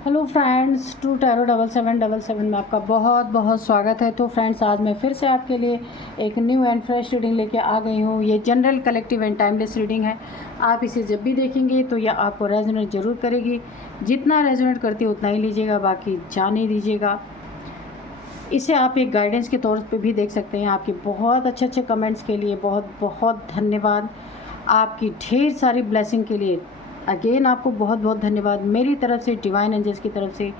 Hello friends, to tarot 7777 में आपका बहुत बहुत स्वागत है। तो फ्रेंड्स, आज मैं फिर से आपके लिए एक न्यू एंड फ्रेश रीडिंग लेके आ गई हूँ। ये general, collective and timeless reading है। आप इसे जब भी देखेंगे तो यह आपको रेजोनेट ज़रूर करेगी। जितना रेजोनेट करती है उतना ही लीजिएगा, बाकी जाने दीजिएगा। इसे आप एक गाइडेंस के तौर पे भी देख सकते हैं। आपके बहुत अच्छे अच्छे कमेंट्स के लिए बहुत बहुत धन्यवाद। आपकी ढेर सारी ब्लेसिंग के लिए अगेन आपको बहुत बहुत धन्यवाद। मेरी तरफ से, डिवाइन एंजल्स की तरफ से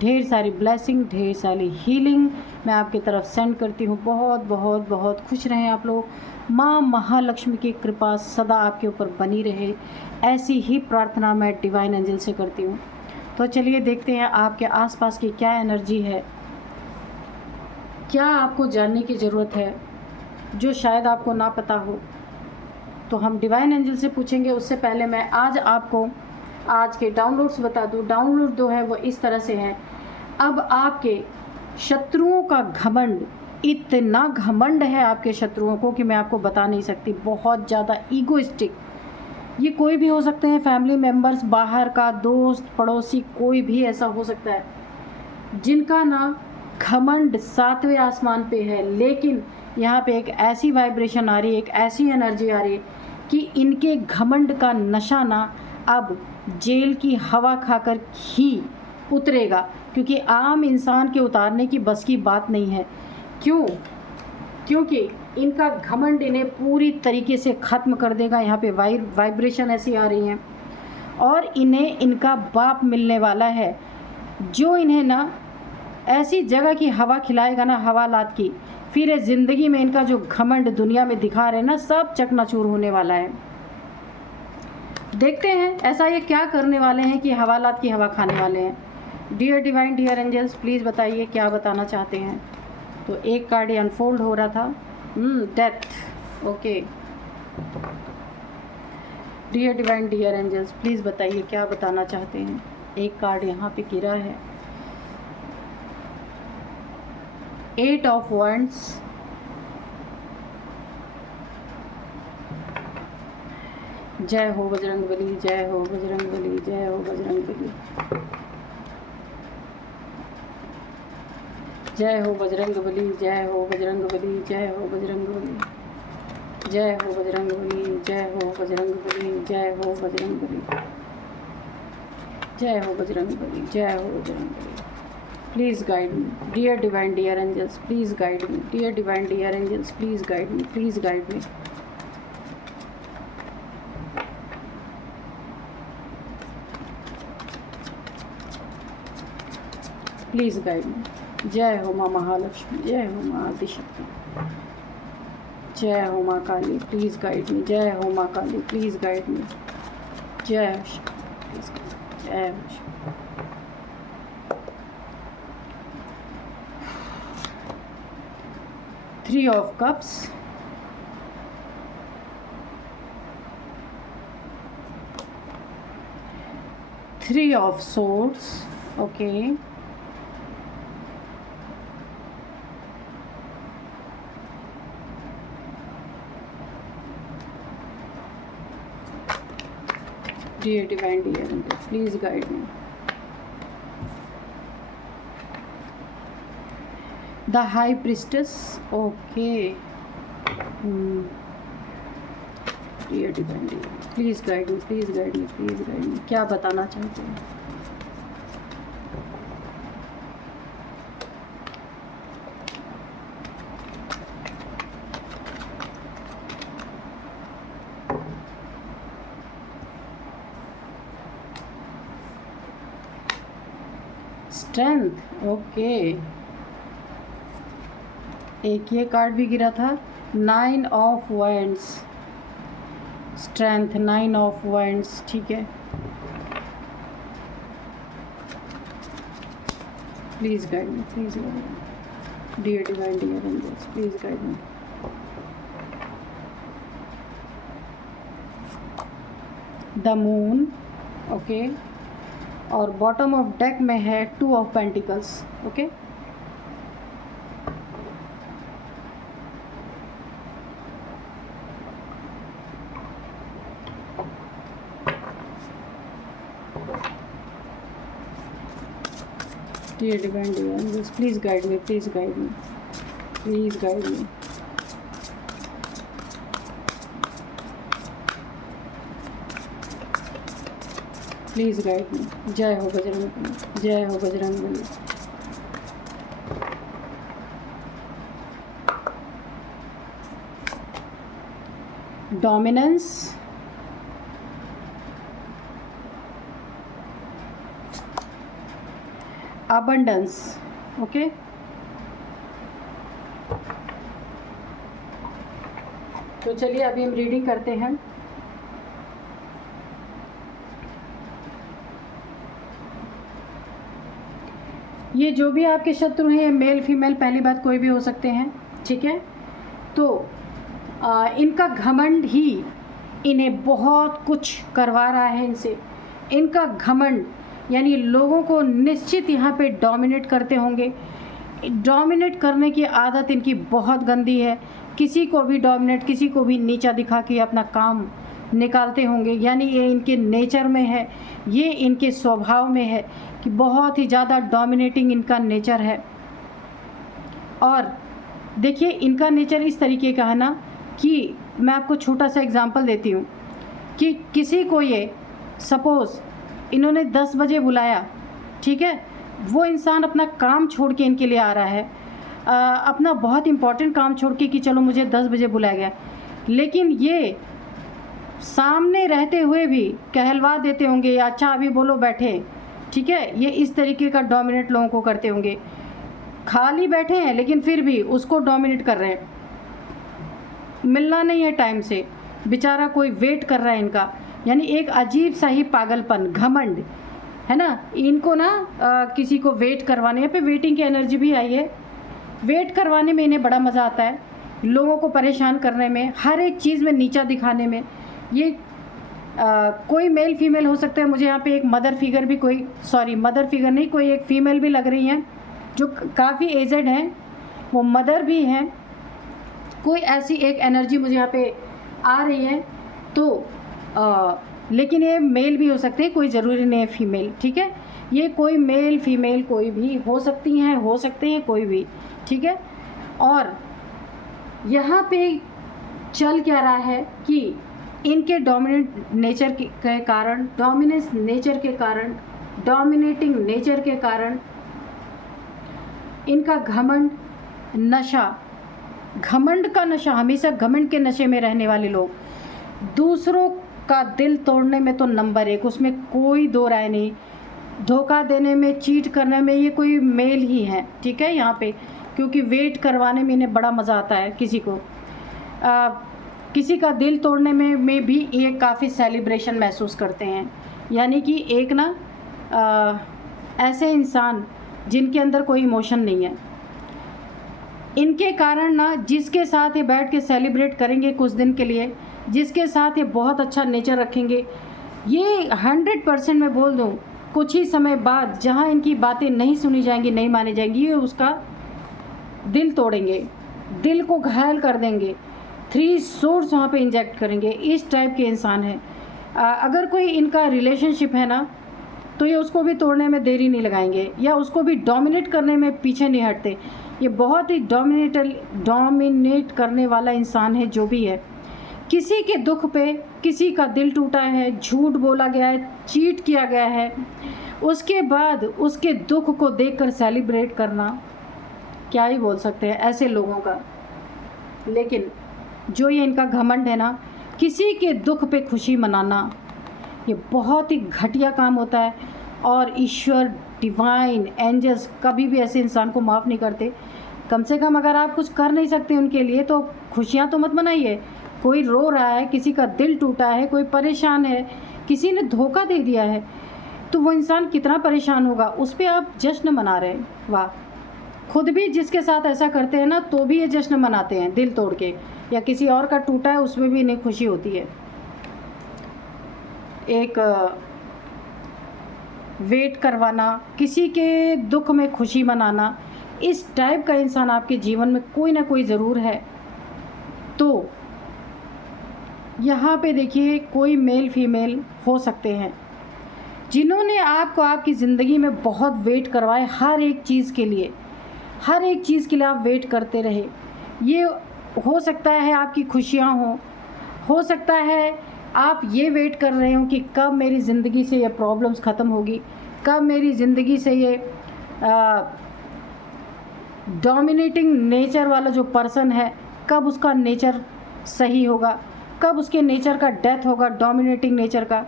ढेर सारी ब्लेसिंग, ढेर सारी हीलिंग मैं आपकी तरफ सेंड करती हूँ। बहुत बहुत बहुत खुश रहें आप लोग। माँ महालक्ष्मी की कृपा सदा आपके ऊपर बनी रहे, ऐसी ही प्रार्थना मैं डिवाइन एंजल से करती हूँ। तो चलिए देखते हैं आपके आसपास की क्या एनर्जी है, क्या आपको जानने की ज़रूरत है जो शायद आपको ना पता हो। तो हम डिवाइन एंजल से पूछेंगे। उससे पहले मैं आज आपको आज के डाउनलोड्स बता दूं। डाउनलोड जो है वो इस तरह से हैं। अब आपके शत्रुओं का घमंड, इतना घमंड है आपके शत्रुओं को कि मैं आपको बता नहीं सकती। बहुत ज़्यादा ईगोइस्टिक, ये कोई भी हो सकते हैं, फैमिली मेम्बर्स, बाहर का दोस्त, पड़ोसी, कोई भी ऐसा हो सकता है जिनका ना घमंड 7वें आसमान पे है। लेकिन यहाँ पे एक ऐसी वाइब्रेशन आ रही है, एक ऐसी एनर्जी आ रही है कि इनके घमंड का नशा ना अब जेल की हवा खाकर ही उतरेगा, क्योंकि आम इंसान के उतारने की बस की बात नहीं है। क्यों? क्योंकि इनका घमंड इन्हें पूरी तरीके से ख़त्म कर देगा। यहाँ पे वाइब्रेशन ऐसी आ रही हैं और इन्हें इनका बाप मिलने वाला है, जो इन्हें ना ऐसी जगह की हवा खिलाएगा ना, हवालात की। फिर ये ज़िंदगी में इनका जो घमंड दुनिया में दिखा रहे हैं ना, सब चकनाचूर होने वाला है। देखते हैं ऐसा ये क्या करने वाले हैं कि हवालात की हवा खाने वाले हैं। Dear divine, dear angels, please बताइए क्या बताना चाहते हैं। तो एक कार्ड ये अनफोल्ड हो रहा था, death. Okay, dear divine, dear angels, please बताइए क्या बताना चाहते हैं। एक कार्ड यहाँ पे गिरा है, 8 ऑफ वॉन्ड्स, जय हो बजरंगबली, जय हो बजरंगबली, जय हो बजरंगबली, जय हो बजरंगबली, जय हो बजरंगबली, जय हो बजरंगबली, जय हो बजरंगबली, जय हो बजरंगबली, जय हो बजरंगबली, जय हो बजरंगबली, जय हो Bajrangbali. Please guide me dear divine, dear angels, please guide me dear divine, dear angels, please guide me, please guide me. Please guide me. जय हो माँ महालक्ष्मी, जय हो माँ आदिशक्ति, जय हो माँ काली, प्लीज़ गाइड मी। जय हो माँ काली, प्लीज़ गाइड मी। जय हो शिव, प्लीज़ गाइड, जय हो Shiva. Three of cups, three of swords, okay, dear divine, dear angels, please guide me. The high priestess, okay, dear divine, dear, please guide me, please guide me, please guide me. क्या बताना चाहते हैं? Strength, okay, एक ये card भी गिरा था, 9 of wands, strength, 9 of wands, ठीक है। Please guide me, please guide me, dear divine, dear angels, please guide me. The moon, okay, और बॉटम ऑफ डेक में है 2 of pentacles, okay. Dear divine angels, please guide me, please guide me, please guide me. Please guide me. जय हो बजरंग, जय हो Bajrang. Dominance, abundance, okay. तो चलिए अभी हम रीडिंग करते हैं। ये जो भी आपके शत्रु हैं, ये मेल फीमेल, पहली बात कोई भी हो सकते हैं, ठीक है। तो इनका घमंड ही इन्हें बहुत कुछ करवा रहा है इनसे। इनका घमंड यानी लोगों को निश्चित यहाँ पे डोमिनेट करते होंगे। डोमिनेट करने की आदत इनकी बहुत गंदी है। किसी को भी डोमिनेट, किसी को भी नीचा दिखा के अपना काम निकालते होंगे। यानी ये इनके नेचर में है, ये इनके स्वभाव में है कि बहुत ही ज़्यादा डोमिनेटिंग इनका नेचर है। और देखिए इनका नेचर इस तरीके का है ना कि मैं आपको छोटा सा एग्जांपल देती हूँ कि किसी को ये सपोज़ इन्होंने 10 बजे बुलाया, ठीक है, वो इंसान अपना काम छोड़ के इनके लिए आ रहा है, अपना बहुत इम्पॉर्टेंट काम छोड़ के कि चलो मुझे 10 बजे बुलाया गया, लेकिन ये सामने रहते हुए भी कहलवा देते होंगे या अच्छा अभी बोलो बैठे, ठीक है। ये इस तरीके का डोमिनेट लोगों को करते होंगे। खाली बैठे हैं लेकिन फिर भी उसको डोमिनेट कर रहे हैं। मिलना नहीं है टाइम से, बेचारा कोई वेट कर रहा है इनका। यानी एक अजीब सा ही पागलपन, घमंड है ना इनको ना। किसी को वेट करवाने, यहाँ पे वेटिंग की एनर्जी भी आई है। वेट करवाने में इन्हें बड़ा मज़ा आता है, लोगों को परेशान करने में, हर एक चीज़ में नीचा दिखाने में। ये कोई मेल फीमेल हो सकता है। मुझे यहाँ पे एक मदर फिगर भी, कोई सॉरी मदर फिगर नहीं, कोई एक फ़ीमेल भी लग रही हैं जो काफ़ी एजड हैं, वो मदर भी हैं। कोई ऐसी एक एनर्जी मुझे यहाँ पे आ रही है। तो लेकिन ये मेल भी हो सकते हैं, कोई ज़रूरी नहीं है फीमेल, ठीक है। ये कोई मेल फीमेल कोई भी हो सकती हैं, हो सकते हैं कोई भी, ठीक है। और यहाँ पे चल क्या रहा है कि इनके डोमिनेंट नेचर के कारण, डोमिनेंस नेचर के कारण, डोमिनेटिंग नेचर के कारण इनका घमंड, नशा, घमंड का नशा, हमेशा घमंड के नशे में रहने वाले लोग दूसरों का दिल तोड़ने में तो नंबर 1, उसमें कोई दो राय नहीं। धोखा देने में, चीट करने में ये कोई मेल ही है, ठीक है यहाँ पे, क्योंकि वेट करवाने में इन्हें बड़ा मज़ा आता है। किसी को किसी का दिल तोड़ने में भी ये काफ़ी सेलिब्रेशन महसूस करते हैं। यानी कि एक ना ऐसे इंसान जिनके अंदर कोई इमोशन नहीं है, इनके कारण ना जिसके साथ ये बैठ के सेलिब्रेट करेंगे कुछ दिन के लिए, जिसके साथ ये बहुत अच्छा नेचर रखेंगे, ये 100% मैं बोल दूँ कुछ ही समय बाद जहाँ इनकी बातें नहीं सुनी जाएंगी, नहीं मानी जाएंगी, ये उसका दिल तोड़ेंगे, दिल को घायल कर देंगे, 3 सोर्स वहाँ पे इंजेक्ट करेंगे। इस टाइप के इंसान हैं। अगर कोई इनका रिलेशनशिप है ना तो ये उसको भी तोड़ने में देरी नहीं लगाएंगे या उसको भी डोमिनेट करने में पीछे नहीं हटते। ये बहुत ही डोमिनेट करने वाला इंसान है जो भी है। किसी के दुख पे किसी का दिल टूटा है, झूठ बोला गया है, चीट किया गया है, उसके बाद उसके दुख को देखकर सेलिब्रेट करना, क्या ही बोल सकते हैं ऐसे लोगों का। लेकिन जो ये इनका घमंड है ना, किसी के दुख पे खुशी मनाना, ये बहुत ही घटिया काम होता है। और ईश्वर, डिवाइन एंजल्स कभी भी ऐसे इंसान को माफ़ नहीं करते। कम से कम अगर आप कुछ कर नहीं सकते उनके लिए तो खुशियाँ तो मत मनाइए। कोई रो रहा है, किसी का दिल टूटा है, कोई परेशान है, किसी ने धोखा दे दिया है, तो वो इंसान कितना परेशान होगा, उस पर आप जश्न मना रहे हैं। वाह, खुद भी जिसके साथ ऐसा करते हैं ना तो भी ये जश्न मनाते हैं दिल तोड़ के, या किसी और का टूटा है उसमें भी इन्हें खुशी होती है। एक वेट करवाना, किसी के दुख में खुशी मनाना, इस टाइप का इंसान आपके जीवन में कोई ना कोई ज़रूर है। तो यहाँ पे देखिए कोई मेल फीमेल हो सकते हैं। जिन्होंने आपको आपकी ज़िंदगी में बहुत वेट करवाए, हर एक चीज़ के लिए, हर एक चीज़ के लिए आप वेट करते रहे। ये हो सकता है आपकी खुशियाँ हों, हो सकता है आप ये वेट कर रहे हो कि कब मेरी ज़िंदगी से ये प्रॉब्लम्स ख़त्म होगी, कब मेरी ज़िंदगी से ये डोमिनेटिंग नेचर वाला जो पर्सन है, कब उसका नेचर सही होगा, कब उसके नेचर का डेथ होगा, डोमिनेटिंग नेचर का,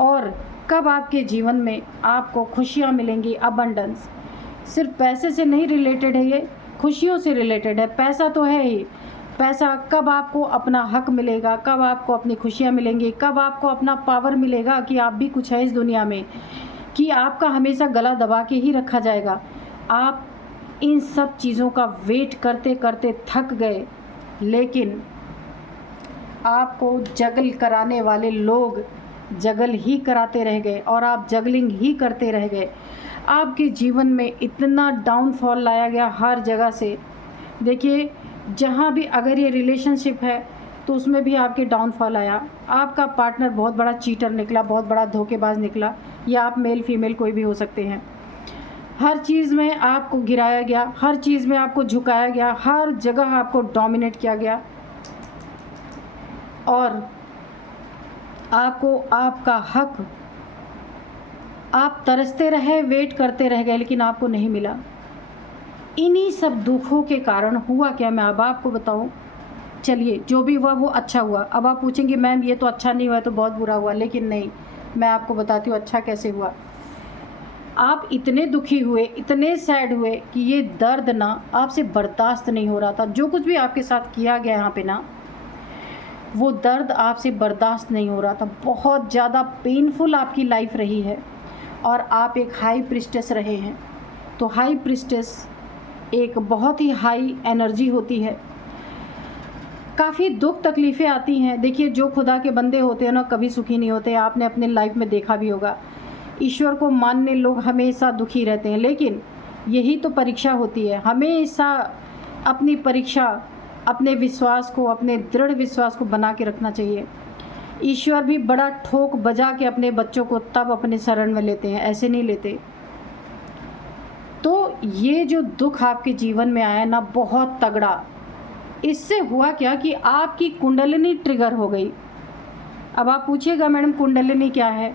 और कब आपके जीवन में आपको खुशियाँ मिलेंगी, अबंडेंस। सिर्फ पैसे से नहीं रिलेटेड है, ये खुशियों से रिलेटेड है। पैसा तो है ही, पैसा कब आपको अपना हक मिलेगा, कब आपको अपनी खुशियाँ मिलेंगी, कब आपको अपना पावर मिलेगा कि आप भी कुछ है इस दुनिया में, कि आपका हमेशा गला दबा के ही रखा जाएगा। आप इन सब चीज़ों का वेट करते करते थक गए, लेकिन आपको जगल कराने वाले लोग जगल ही कराते रह गए और आप जगलिंग ही करते रह गए। आपके जीवन में इतना डाउनफॉल लाया गया हर जगह से। देखिए, जहाँ भी अगर ये रिलेशनशिप है तो उसमें भी आपके डाउनफॉल आया। आपका पार्टनर बहुत बड़ा चीटर निकला, बहुत बड़ा धोखेबाज निकला, या आप मेल फीमेल कोई भी हो सकते हैं। हर चीज़ में आपको गिराया गया, हर चीज़ में आपको झुकाया गया, हर जगह आपको डोमिनेट किया गया, और आपको आपका हक, आप तरसते रहे, वेट करते रह गए, लेकिन आपको नहीं मिला। इन्हीं सब दुखों के कारण हुआ क्या, मैं अब आपको बताऊं। चलिए, जो भी हुआ वो अच्छा हुआ। अब आप पूछेंगे मैम ये तो अच्छा नहीं हुआ, तो बहुत बुरा हुआ, लेकिन नहीं, मैं आपको बताती हूँ अच्छा कैसे हुआ। आप इतने दुखी हुए, इतने सैड हुए कि ये दर्द ना आपसे बर्दाश्त नहीं हो रहा था। जो कुछ भी आपके साथ किया गया यहाँ पे ना, वो दर्द आपसे बर्दाश्त नहीं हो रहा था। बहुत ज़्यादा पेनफुल आपकी लाइफ रही है, और आप एक हाई प्रिस्टेस रहे हैं। तो हाई प्रिस्टेस एक बहुत ही हाई एनर्जी होती है। काफ़ी दुख तकलीफ़ें आती हैं। देखिए, जो खुदा के बंदे होते हैं ना, कभी सुखी नहीं होते। आपने अपने लाइफ में देखा भी होगा, ईश्वर को मानने लोग हमेशा दुखी रहते हैं, लेकिन यही तो परीक्षा होती है। हमेशा अपनी परीक्षा, अपने विश्वास को, अपने दृढ़ विश्वास को बना के रखना चाहिए। ईश्वर भी बड़ा ठोक बजा के अपने बच्चों को तब अपने शरण में लेते हैं, ऐसे नहीं लेते। तो ये जो दुख आपके जीवन में आया ना, बहुत तगड़ा, इससे हुआ क्या कि आपकी कुंडलिनी ट्रिगर हो गई। अब आप पूछिएगा मैडम कुंडलिनी क्या है?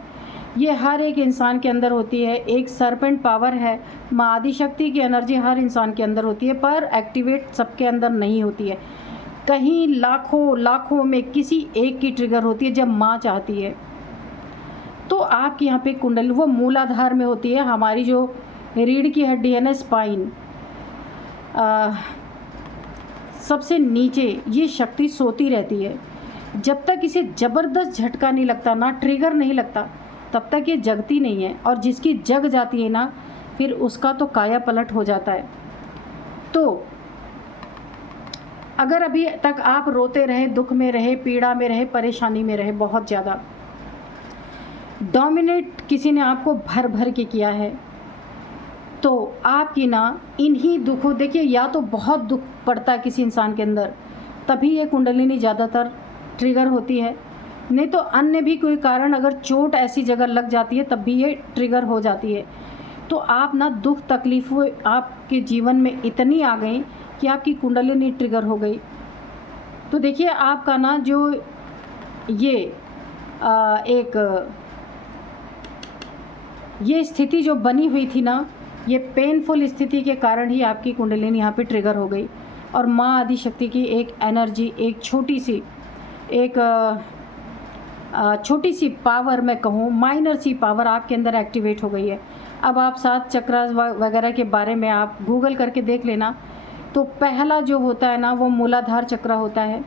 ये हर एक इंसान के अंदर होती है। एक सरपेंट पावर है, माँ आदिशक्ति की एनर्जी हर इंसान के अंदर होती है, पर एक्टिवेट सबके अंदर नहीं होती है। कहीं लाखों लाखों में किसी एक की ट्रिगर होती है जब माँ चाहती है। तो आपके यहाँ पे कुंडली वो मूलाधार में होती है। हमारी जो रीढ़ की हड्डी है ना, स्पाइन, सबसे नीचे ये शक्ति सोती रहती है। जब तक इसे ज़बरदस्त झटका नहीं लगता ना, ट्रिगर नहीं लगता, तब तक ये जगती नहीं है। और जिसकी जग जाती है ना, फिर उसका तो काया पलट हो जाता है। तो अगर अभी तक आप रोते रहे, दुख में रहे, पीड़ा में रहे, परेशानी में रहे, बहुत ज़्यादा डोमिनेट किसी ने आपको भर भर के किया है, तो आपकी ना इन्हीं दुखों, देखिए, या तो बहुत दुख पड़ता है किसी इंसान के अंदर, तभी ये कुंडलिनी ज़्यादातर ट्रिगर होती है। नहीं तो अन्य भी कोई कारण, अगर चोट ऐसी जगह लग जाती है तब भी ये ट्रिगर हो जाती है। तो आप ना दुख तकलीफ़ें आपके जीवन में इतनी आ गई कि आपकी कुंडलिनी ट्रिगर हो गई। तो देखिए, आपका ना जो ये ये स्थिति जो बनी हुई थी ना, ये पेनफुल स्थिति के कारण ही आपकी कुंडलिनी यहाँ पे ट्रिगर हो गई। और माँ आदिशक्ति की एक एनर्जी, एक छोटी सी पावर, मैं कहूँ माइनर सी पावर आपके अंदर एक्टिवेट हो गई है। अब आप 7 चक्रास वगैरह के बारे में आप गूगल करके देख लेना। तो पहला जो होता है ना, वो मूलाधार चक्र होता है।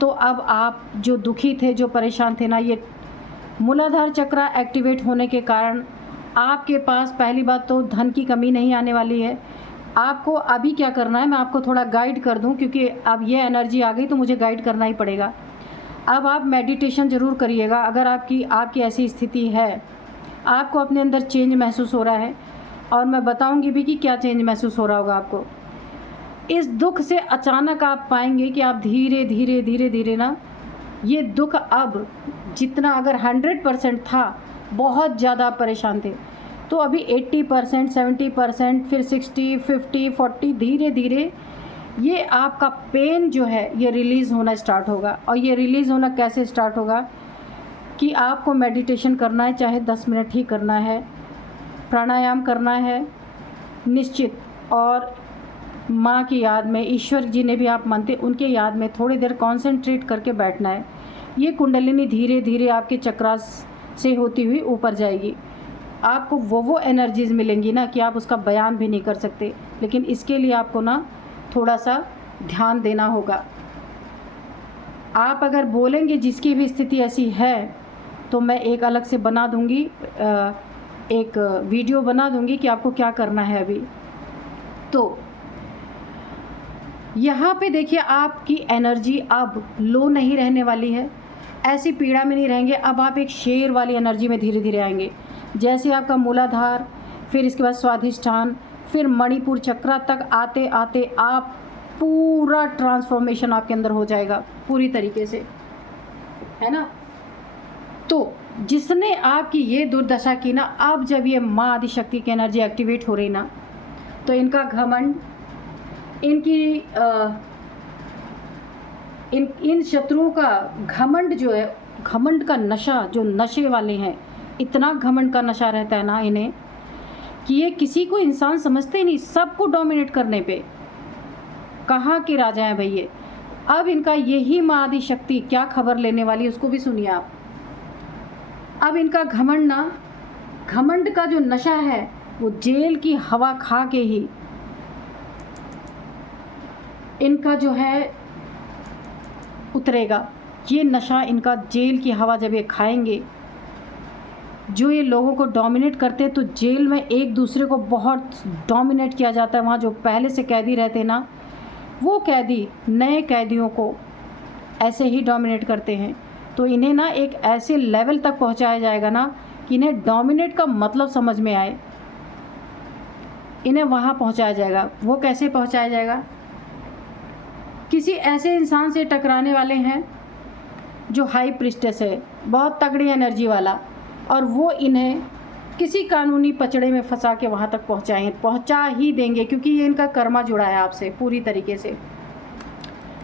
तो अब आप जो दुखी थे, जो परेशान थे ना, ये मूलाधार चक्र एक्टिवेट होने के कारण आपके पास पहली बात तो धन की कमी नहीं आने वाली है। आपको अभी क्या करना है, मैं आपको थोड़ा गाइड कर दूं, क्योंकि अब ये एनर्जी आ गई तो मुझे गाइड करना ही पड़ेगा। अब आप मेडिटेशन ज़रूर करिएगा। अगर आपकी ऐसी स्थिति है, आपको अपने अंदर चेंज महसूस हो रहा है, और मैं बताऊंगी भी कि क्या चेंज महसूस हो रहा होगा आपको। इस दुख से अचानक आप पाएंगे कि आप धीरे धीरे ना, ये दुख अब जितना अगर 100% था, बहुत ज़्यादा परेशान थे। तो अभी 80%, 70%, फिर 60, 50, 40, धीरे धीरे ये आपका पेन जो है ये रिलीज़ होना स्टार्ट होगा। और ये रिलीज़ होना कैसे स्टार्ट होगा कि आपको मेडिटेशन करना है, चाहे 10 मिनट ही करना है, प्राणायाम करना है निश्चित, और माँ की याद में, ईश्वर जिन्हें भी आप मानते उनके याद में थोड़ी देर कॉन्सेंट्रेट करके बैठना है। ये कुंडलिनी धीरे धीरे आपके चक्रास से होती हुई ऊपर जाएगी। आपको वो एनर्जीज़ मिलेंगी ना कि आप उसका बयान भी नहीं कर सकते, लेकिन इसके लिए आपको ना थोड़ा सा ध्यान देना होगा। आप अगर बोलेंगे जिसकी भी स्थिति ऐसी है तो मैं एक अलग से बना दूंगी, एक वीडियो बना दूंगी कि आपको क्या करना है अभी। तो यहाँ पे देखिए आपकी एनर्जी अब लो नहीं रहने वाली है, ऐसी पीड़ा में नहीं रहेंगे। अब आप एक शेर वाली एनर्जी में धीरे धीरे आएंगे। जैसे आपका मूलाधार, फिर इसके बाद स्वाधिष्ठान, फिर मणिपुर चक्र तक आते आते आप पूरा ट्रांसफॉर्मेशन आपके अंदर हो जाएगा पूरी तरीके से, है ना। तो जिसने आपकी ये दुर्दशा की ना, अब जब ये माँ आदिशक्ति की एनर्जी एक्टिवेट हो रही ना, तो इनका घमंड, इनकी इन शत्रुओं का घमंड जो है, घमंड का नशा, जो नशे वाले हैं, इतना घमंड का नशा रहता है ना इन्हें कि ये किसी को इंसान समझते ही नहीं, सबको डोमिनेट करने पे। कहाँ के राजा हैं भाई ये। अब इनका यही माँ आदिशक्ति क्या खबर लेने वाली है उसको भी सुनिए आप। अब इनका घमंड ना, घमंड का जो नशा है वो जेल की हवा खा के ही इनका जो है उतरेगा। ये नशा इनका जेल की हवा जब ये खाएंगे, जो ये लोगों को डोमिनेट करते हैं, तो जेल में एक दूसरे को बहुत डोमिनेट किया जाता है। वहाँ जो पहले से कैदी रहते हैं ना, वो कैदी नए कैदियों को ऐसे ही डोमिनेट करते हैं। तो इन्हें ना एक ऐसे लेवल तक पहुँचाया जाएगा ना कि इन्हें डोमिनेट का मतलब समझ में आए, इन्हें वहाँ पहुँचाया जाएगा। वो कैसे पहुँचाया जाएगा? किसी ऐसे इंसान से टकराने वाले हैं जो हाई प्रिस्टेस है, बहुत तगड़ी एनर्जी वाला, और वो इन्हें किसी कानूनी पचड़े में फंसा के वहाँ तक पहुँचा ही देंगे, क्योंकि ये इनका कर्मा जुड़ा है आपसे पूरी तरीके से।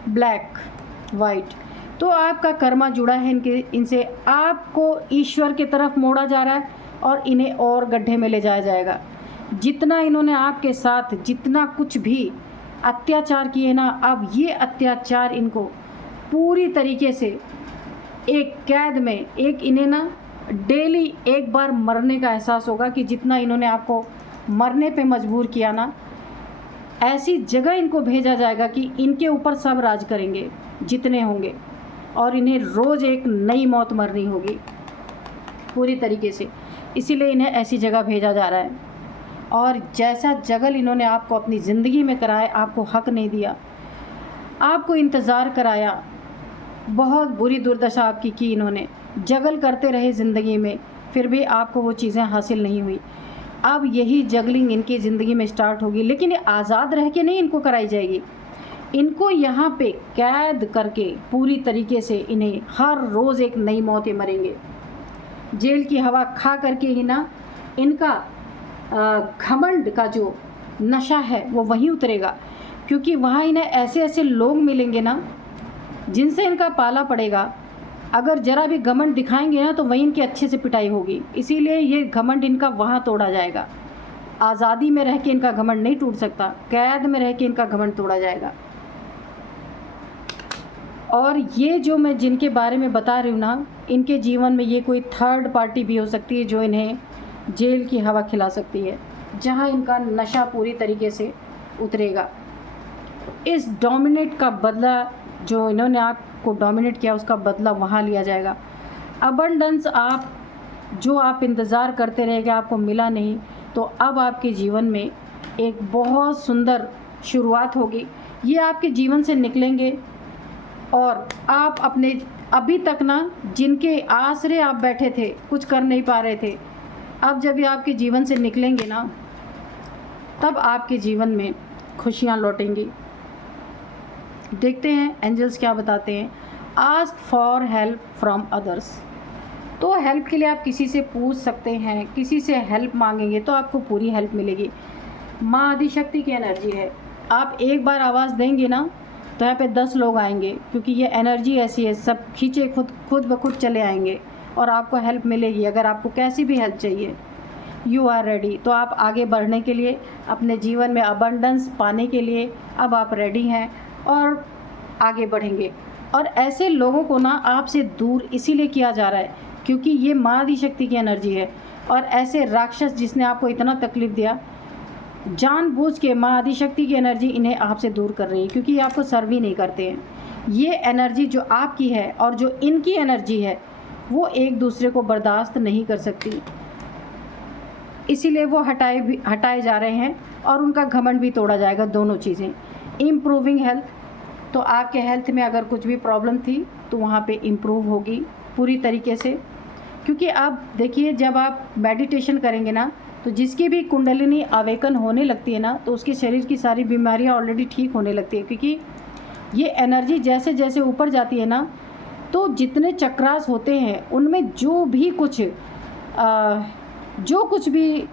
ब्लैक वाइट, तो आपका कर्मा जुड़ा है इनसे, आपको ईश्वर की तरफ मोड़ा जा रहा है और इन्हें और गड्ढे में ले जाया जाएगा। जितना इन्होंने आपके साथ जितना कुछ भी अत्याचार किए ना, अब ये अत्याचार इनको पूरी तरीके से एक कैद में, एक इन्हें ना डेली एक बार मरने का एहसास होगा कि जितना इन्होंने आपको मरने पे मजबूर किया ना, ऐसी जगह इनको भेजा जाएगा कि इनके ऊपर सब राज करेंगे जितने होंगे, और इन्हें रोज़ एक नई मौत मरनी होगी पूरी तरीके से। इसीलिए इन्हें ऐसी जगह भेजा जा रहा है। और जैसा जगल इन्होंने आपको अपनी ज़िंदगी में कराया, आपको हक नहीं दिया, आपको इंतज़ार कराया, बहुत बुरी दुर्दशा आपकी की इन्होंने, जगल करते रहे ज़िंदगी में, फिर भी आपको वो चीज़ें हासिल नहीं हुई। अब यही जगलिंग इनकी ज़िंदगी में स्टार्ट होगी, लेकिन ये आज़ाद रह के नहीं इनको कराई जाएगी। इनको यहाँ पे कैद करके पूरी तरीके से इन्हें हर रोज़ एक नई मौत ये मरेंगे। जेल की हवा खा करके ही ना इनका घमंड का जो नशा है वो वहीं उतरेगा, क्योंकि वहाँ इन्हें ऐसे ऐसे लोग मिलेंगे ना जिनसे इनका पाला पड़ेगा। अगर ज़रा भी घमंड दिखाएंगे ना तो वहीं इनकी अच्छे से पिटाई होगी। इसीलिए ये घमंड इनका वहाँ तोड़ा जाएगा। आज़ादी में रह के इनका घमंड नहीं टूट सकता, कैद में रह के इनका घमंड तोड़ा जाएगा। और ये जो मैं जिनके बारे में बता रही हूँ ना, इनके जीवन में ये कोई थर्ड पार्टी भी हो सकती है जो इन्हें जेल की हवा खिला सकती है, जहाँ इनका नशा पूरी तरीके से उतरेगा। इस डोमिनेट का बदला, जो इन्होंने आपको डोमिनेट किया, उसका बदला वहाँ लिया जाएगा। अबंडेंस जो आप इंतज़ार करते रह गए, आपको मिला नहीं, तो अब आपके जीवन में एक बहुत सुंदर शुरुआत होगी। ये आपके जीवन से निकलेंगे और आप अपने अभी तक ना जिनके आसरे आप बैठे थे, कुछ कर नहीं पा रहे थे, अब जब ये आपके जीवन से निकलेंगे ना, तब आपके जीवन में खुशियाँ लौटेंगी। देखते हैं एंजल्स क्या बताते हैं। Ask for help from others. तो हेल्प के लिए आप किसी से पूछ सकते हैं, किसी से हेल्प मांगेंगे तो आपको पूरी हेल्प मिलेगी। माँ आदिशक्ति की एनर्जी है, आप एक बार आवाज़ देंगे ना तो यहाँ पे 10 लोग आएंगे, क्योंकि ये एनर्जी ऐसी है, सब खींचे खुद ब खुद चले आएंगे और आपको हेल्प मिलेगी। अगर आपको कैसी भी हेल्प चाहिए, यू आर रेडी। तो आप आगे बढ़ने के लिए, अपने जीवन में अबंडेंस पाने के लिए अब आप रेडी हैं और आगे बढ़ेंगे। और ऐसे लोगों को ना आपसे दूर इसीलिए किया जा रहा है क्योंकि ये माँ आदिशक्ति की एनर्जी है, और ऐसे राक्षस जिसने आपको इतना तकलीफ़ दिया, जानबूझ के माँ आदिशक्ति की एनर्जी इन्हें आपसे दूर कर रही है, क्योंकि ये आपको सर्व ही नहीं करते हैं। ये एनर्जी जो आपकी है और जो इनकी एनर्जी है वो एक दूसरे को बर्दाश्त नहीं कर सकती, इसीलिए वो हटाए जा रहे हैं और उनका घमंड भी तोड़ा जाएगा। दोनों चीज़ें। इम्प्रूविंग हेल्थ, तो आपके हेल्थ में अगर कुछ भी प्रॉब्लम थी तो वहाँ पे इम्प्रूव होगी पूरी तरीके से, क्योंकि आप देखिए जब आप मेडिटेशन करेंगे ना तो जिसकी भी कुंडलिनी अवेकन होने लगती है ना तो उसके शरीर की सारी बीमारियाँ ऑलरेडी ठीक होने लगती है, क्योंकि ये एनर्जी जैसे जैसे ऊपर जाती है ना तो जितने चक्रास होते हैं उनमें जो कुछ भी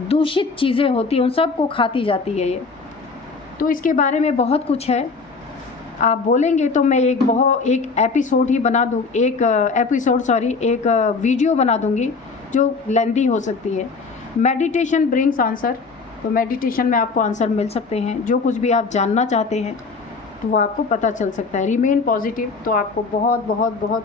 दूषित चीज़ें होती हैं उन सब को खाती जाती है ये। तो इसके बारे में बहुत कुछ है, आप बोलेंगे तो मैं एक वीडियो बना दूंगी जो लेंदी हो सकती है। मेडिटेशन ब्रिंग्स आंसर, तो मेडिटेशन में आपको आंसर मिल सकते हैं, जो कुछ भी आप जानना चाहते हैं तो वो आपको पता चल सकता है। रिमेन पॉजिटिव, तो आपको बहुत बहुत बहुत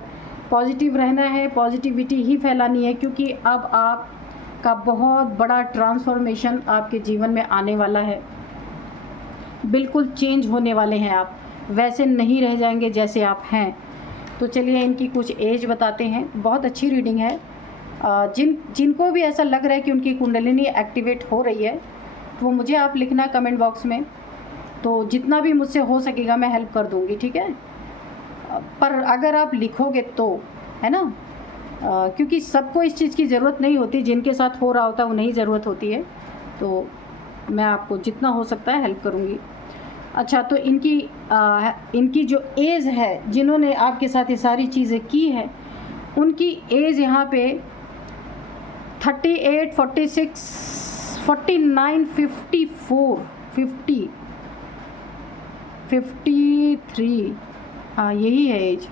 पॉजिटिव रहना है, पॉजिटिविटी ही फैलानी है, क्योंकि अब आपका बहुत बड़ा ट्रांसफॉर्मेशन आपके जीवन में आने वाला है। बिल्कुल चेंज होने वाले हैं आप, वैसे नहीं रह जाएंगे जैसे आप हैं। तो चलिए इनकी कुछ एज बताते हैं। बहुत अच्छी रीडिंग है। जिनको भी ऐसा लग रहा है कि उनकी कुंडलिनी एक्टिवेट हो रही है तो वो मुझे आप लिखना कमेंट बॉक्स में, तो जितना भी मुझसे हो सकेगा मैं हेल्प कर दूंगी, ठीक है। पर अगर आप लिखोगे तो, है ना, क्योंकि सबको इस चीज़ की ज़रूरत नहीं होती, जिनके साथ हो रहा होता है उन्हें ही ज़रूरत होती है, तो मैं आपको जितना हो सकता है हेल्प करूँगी। अच्छा, तो इनकी जो एज है, जिन्होंने आपके साथ ये सारी चीज़ें की है, उनकी एज यहाँ पे 38, 46, 49, 54, 50, 53, हाँ यही है एज,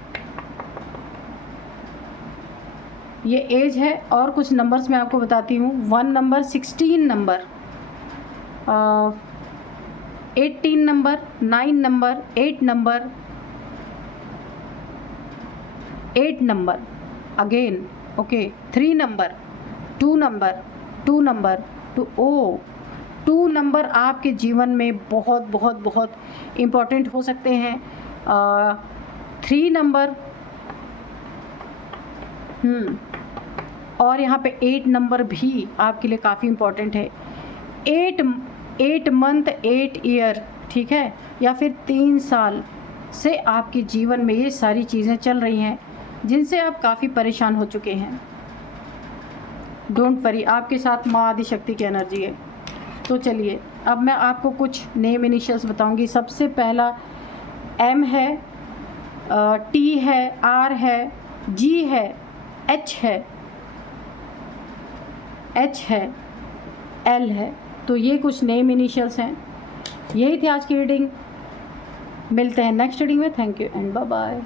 ये एज है। और कुछ नंबर्स मैं आपको बताती हूँ। 1 number, 16 number, 18 number, 9 number, 8 number, 8 number again, okay, 3 number, 2 number, 2 number, 2 number आपके जीवन में बहुत बहुत बहुत इम्पोर्टेंट हो सकते हैं। 3 नंबर, और यहाँ पे 8 नंबर भी आपके लिए काफ़ी इम्पोर्टेंट है। 8 मंथ, 8 ईयर, ठीक है, या फिर 3 साल से आपके जीवन में ये सारी चीज़ें चल रही हैं जिनसे आप काफ़ी परेशान हो चुके हैं। डोंट वरी, आपके साथ माँ आदिशक्ति की एनर्जी है। तो चलिए अब मैं आपको कुछ नेम इनिशियल्स बताऊंगी। सबसे पहला M है, T है, R है, G है, H है, L है। तो ये कुछ नेम इनिशियल्स हैं। यही थी आज की रीडिंग। मिलते हैं नेक्स्ट रीडिंग में। Thank you and bye bye.